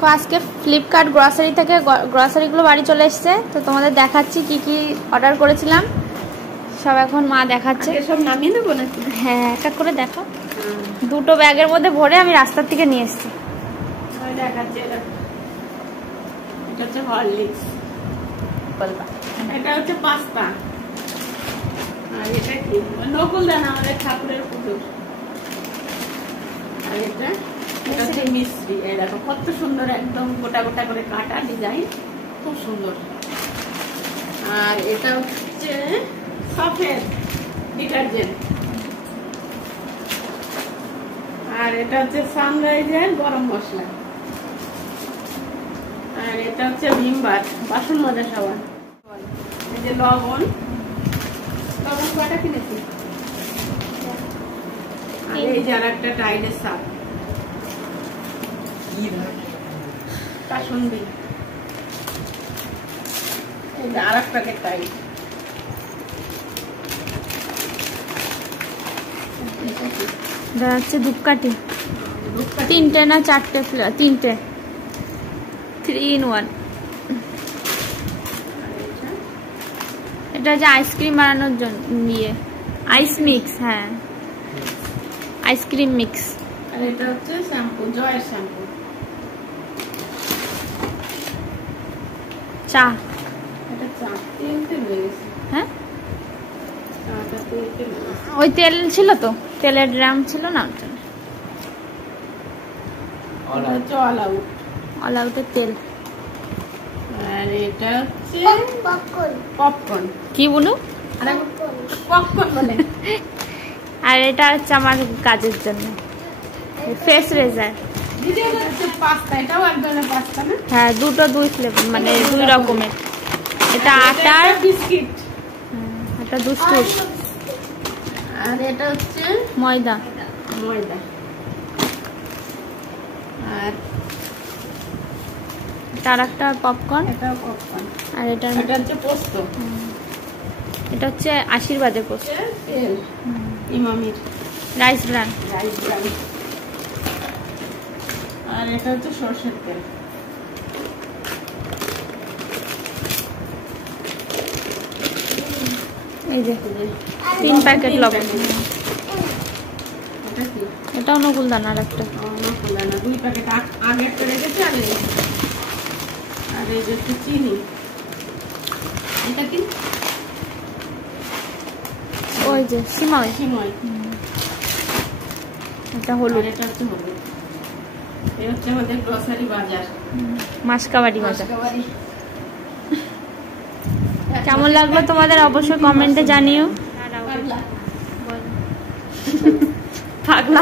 দেখো আজকে Flipkart grocery থেকে গ্রসারিগুলো বাড়ি চলে এসেছে, তো তোমাদের দেখাচ্ছি কি কি অর্ডার করেছিলাম সব। এখন মা দেখাচ্ছে। সব নামিয়ে দেবো নাকি? হ্যাঁ, একটা করে দেখো। দুটো ব্যাগের মধ্যে ভরে আমি রাস্তার থেকে নিয়ে এসেছি। দেখাচ্ছি, এটা হচ্ছে হরলিক্স, এটা হচ্ছে পাস্তা, আর এটা কি নকুল দানা আমাদের ঠাকুরের পুজো, আর এটা হচ্ছে মিষ্টি। এই দেখো কত সুন্দর, একদম গোটা গোটা করে কাটা ডিজাইন, খুব সুন্দর। আর এটা হচ্ছে সফেদ ডিটারজেন্ট, আর এটা হচ্ছে সানরাইজের গরম মশলা, আর এটা হচ্ছে ভিমবার বাসন মাজা সাবান, এই যে লবণ কটা কিনেছি, আর এই যে আর একটা টাইডের সাপ, কাসুন্দি, এই যে আর এক প্যাকেট টাইড, হচ্ছে ধূপকাঠি। তিনটে না চারটে? তিনটে, 3 in 1। এটা হচ্ছে আইসক্রিম বানানোর জন্য নিয়ে আইস মিক্স। হ্যাঁ, আইসক্রিম মিক্স। আর এটা হচ্ছে শ্যাম্পু, জয়ের শ্যাম্পু। চা, এটা চা তিনটে লেগেছে। হ্যাঁ, চাটা তিনটে লেগেছে। ওই তেল ছিল তো, তেলের ড্রাম ছিল না, এটা হচ্ছে অল আউটের তেল। আর এটা হচ্ছে পপকর্ন। কি বলু? পপকর্ন বলে। আর এটা হচ্ছে আমার কাজের জন্য ফেস রেজার। পাস্তা, এটাও এক ধরনের পাস্তা না? হ্যাঁ, দুই ফ্লেভার, মানে 2 রকমের। এটা আটার বিস্কিট, এটা বিস্কুট, আর এটা হচ্ছে ময়দা। আর তার একটা পপকর্ন, এটাও পপকর্ন। আর এটা হচ্ছে পোস্ত, এটা হচ্ছে আশীর্বাদের পোস্ত। তেল ইমামির রাইস ব্রান। আর এটা হচ্ছে সরষের তেল। এই যে 3 প্যাকেট লবণ। এটাও নকুল দানা, আর একটা নকুল দানা 2 প্যাকেট আগে একটা রেখেছি। আর এই যে একটু চিনি, এটা কি? ওই যে সিমাই। এটা হলুদ। এটা হচ্ছে হলুদ। এই হচ্ছে আমাদের গ্রসারি বাজার, মাসকাবাড়ি বাজার। কেমন লাগলো তোমাদের অবশ্যই কমেন্টে জানিও। পাগলা